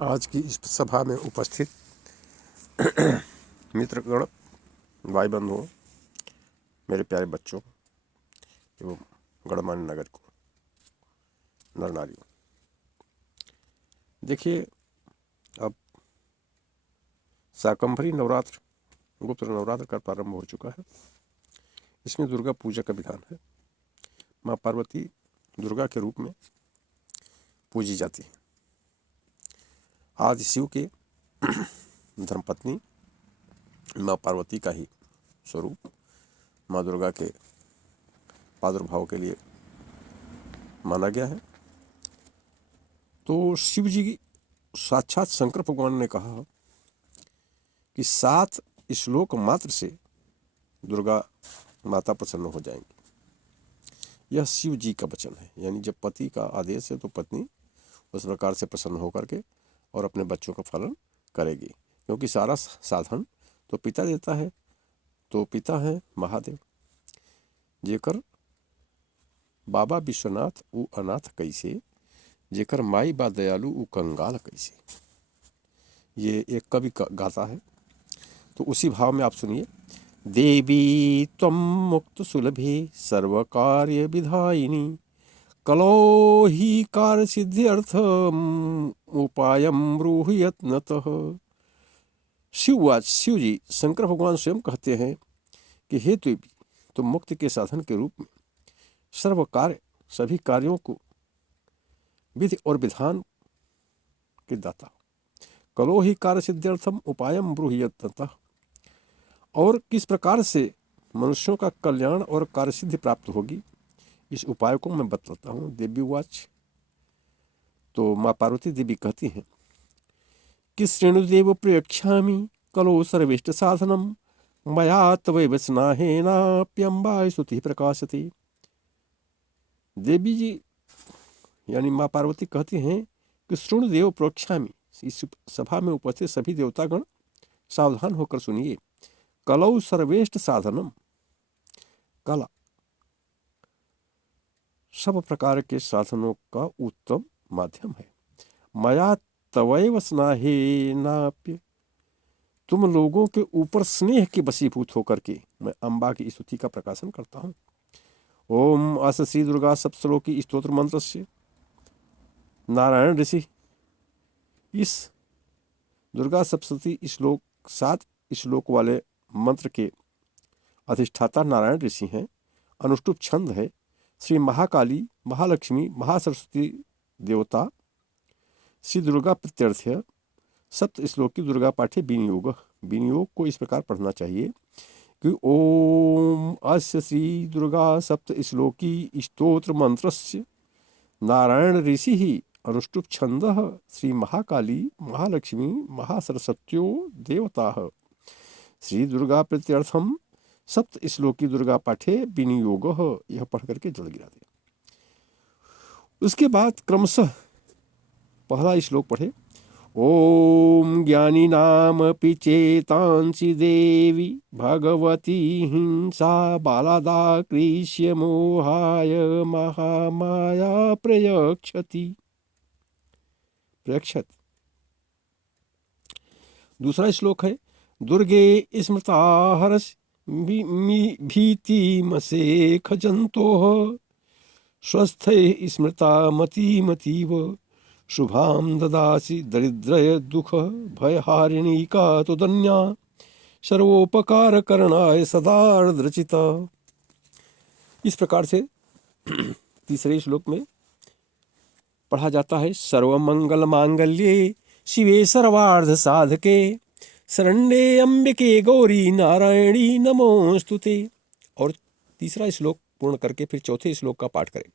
आज की इस सभा में उपस्थित मित्रगण, भाई बंधुओं, मेरे प्यारे बच्चों एवं गणमान्य नागरिक को, नर नारियों, देखिए, अब शाकंभरी नवरात्र, गुप्त नवरात्र का प्रारंभ हो चुका है। इसमें दुर्गा पूजा का विधान है। माँ पार्वती दुर्गा के रूप में पूजी जाती है। आज शिव के धर्मपत्नी माँ पार्वती का ही स्वरूप माँ दुर्गा के प्रादुर्भाव के लिए माना गया है। तो शिव जी साक्षात शंकर भगवान ने कहा कि 7 श्लोक मात्र से दुर्गा माता प्रसन्न हो जाएंगी। यह शिव जी का वचन है। यानी जब पति का आदेश है तो पत्नी उस प्रकार से प्रसन्न होकर के और अपने बच्चों का पालन करेगी, क्योंकि सारा साधन तो पिता देता है। तो पिता है महादेव। जेकर बाबा विश्वनाथ उ अनाथ कैसे, जेकर माई बा दयालु उ कंगाल कैसे, ये एक कवि गाता है। तो उसी भाव में आप सुनिए। देवी त्वं मुक्त सुलभे सर्व कार्य विधायिनी, कलो ही कार्य सिद्ध्यर्थम उपायम ब्रूहि यत्नतः। शिव जी शंकर भगवान स्वयं कहते हैं कि हे देवी, तुम मुक्ति के साधन के रूप में सर्व कार्य, सभी कार्यों को विधि और विधान के दाता। कलो ही कार्य सिद्ध्यर्थम उपायम ब्रूहि यत्नतः। और किस प्रकार से मनुष्यों का कल्याण और कार्य सिद्धि प्राप्त होगी, इस उपाय को मैं बतलाता हूँ। देवी वाच। तो माँ पार्वती देवी कहती हैं कि श्रेणुदेव प्रयक्षामि कलो सर्वेष्ट साधनम मया तवैव स्नाहेनाप्यम्बा स्तुति प्रकाशति। देवी जी यानी माँ पार्वती कहती हैं कि श्रेणुदेव प्रयक्षामि, इस सभा में उपस्थित सभी देवतागण सावधान होकर सुनिए। कलौ सर्वेष्ट साधनम, कला सब प्रकार के साधनों का उत्तम माध्यम है। मया तवैव स्नाहेनाप्य, तुम लोगों के ऊपर स्नेह के वशीभूत होकर के मैं अम्बा की स्तुति का प्रकाशन करता हूँ। ओम अस श्री दुर्गा सप्तश्लोकी स्तोत्र मंत्र से नारायण ऋषि, इस दुर्गा सप्तशती श्लोक 7 श्लोक वाले मंत्र के अधिष्ठाता नारायण ऋषि हैं। अनुष्टुप छंद है। श्री महाकाली, महालक्ष्मी, महासरस्वती देवता श्री दुर्गा प्रत्यर्थ सप्त श्लोकी दुर्गा पाठे विनियोग। विनियोग को इस प्रकार पढ़ना चाहिए कि ओम अस्य श्री दुर्गा सप्त श्लोकी स्तोत्र मंत्रस्य नारायण ऋषि ही अनुष्टुप छंद श्री महाकाली, महालक्ष्मी, महासरस्वत्यो देवता श्री दुर्गा प्रत्यर्थम सप्त श्लोकी दुर्गा पाठे विनियोग। यह पढ़ करके जल गिरा दे। उसके बाद क्रमशः पहला श्लोक पढ़े। ओम ज्ञानी नाम चेतांसि देवी भगवती हिंसा बालादा कृष्य मोहाय महामाया प्रयक्षति। दूसरा श्लोक है। दुर्गे स्मृता हरस भीतिमसेख जंतोः स्वस्थै स्मृता मतीमतीव शुभाम ददासि दरिद्रय दुख भयहारिणी का तो धन्या सर्वोपकार करणाय सदार्द्रचिता। इस प्रकार से तीसरे श्लोक में पढ़ा जाता है। सर्वमंगल मांगल्ये शिवे सर्वार्थ साधके शरण्ये अंबिके गौरी नारायणी नमोस्तुते। और तीसरा श्लोक पूर्ण करके फिर चौथे श्लोक का पाठ करें।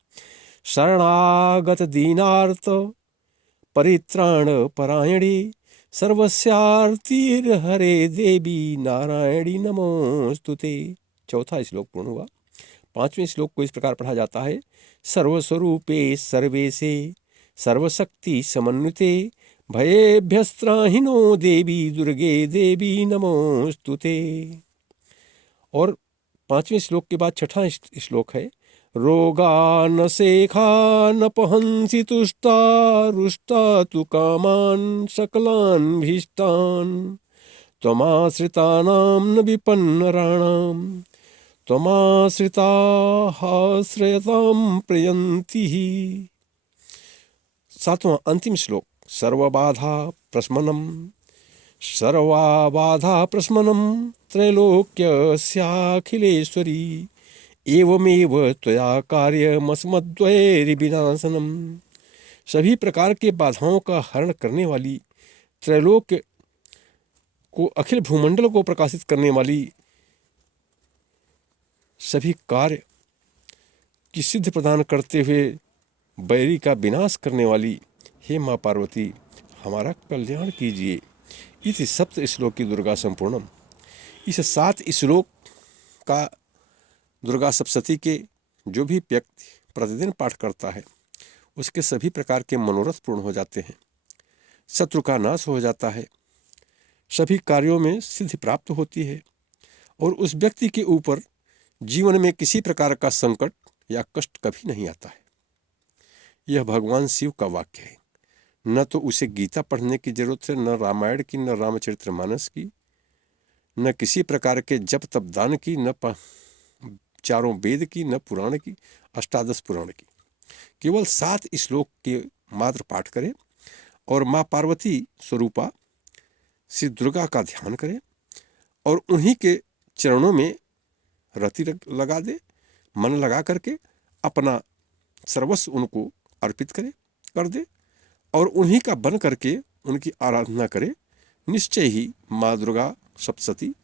शरणागत दीनार्थ परित्राण परायणी सर्वस्यार्तिर हरे देवी नारायणी नमोस्तुते। चौथा श्लोक पूर्ण हुआ। पांचवें श्लोक को इस प्रकार पढ़ा जाता है। सर्वस्वरूपे सर्वेशे सर्वशक्ति समन्विते भयेभ्यस्त्राहिनो देवी दुर्गे देवी नमोस्तुते। और पांचवें श्लोक के बाद छठा श्लोक है। रोगा न शेखा न पहंसि तुष्टा रुष्टा तु कामान् सकलान् भीष्टान् त्वमाश्रितानां न विपन्नराणां त्वमाश्रिताः श्रयतां प्रयन्ति। सातवां अंतिम श्लोक। सर्वबाधा प्रशमनं त्रैलोक्यस्याखिलेश्वरी एवमेव त्वया कार्यमस्मद्वैरिविनाशनम्। सभी प्रकार के बाधाओं का हरण करने वाली, त्रैलोक्य को, अखिल भूमंडल को प्रकाशित करने वाली, सभी कार्य की सिद्धि प्रदान करते हुए बैरी का विनाश करने वाली, हे माँ पार्वती हमारा कल्याण कीजिए। इस सप्त श्लोक की दुर्गा संपूर्णम। इस 7 श्लोक का दुर्गा सप्तशती के जो भी व्यक्ति प्रतिदिन पाठ करता है उसके सभी प्रकार के मनोरथ पूर्ण हो जाते हैं, शत्रु का नाश हो जाता है, सभी कार्यों में सिद्धि प्राप्त होती है और उस व्यक्ति के ऊपर जीवन में किसी प्रकार का संकट या कष्ट कभी नहीं आता है। यह भगवान शिव का वाक्य है। न तो उसे गीता पढ़ने की जरूरत है, न रामायण की, न रामचरितमानस की, न किसी प्रकार के जप तप दान की, न चारों वेद की, न पुराण की, अष्टादश पुराण की। केवल 7 श्लोक के मात्र पाठ करें और माँ पार्वती स्वरूपा श्री दुर्गा का ध्यान करें और उन्हीं के चरणों में रति लगा दे, मन लगा करके अपना सर्वस्व उनको अर्पित कर दे और उन्हीं का बन करके उनकी आराधना करे। निश्चय ही माँ दुर्गा सप्तशती,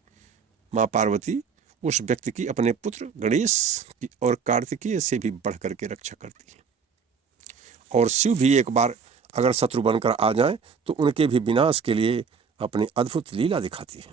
माँ पार्वती उस व्यक्ति की अपने पुत्र गणेश और कार्तिकेय से भी बढ़ करके रक्षा करती है। और शिव भी एक बार अगर शत्रु बनकर आ जाए तो उनके भी विनाश के लिए अपनी अद्भुत लीला दिखाती है।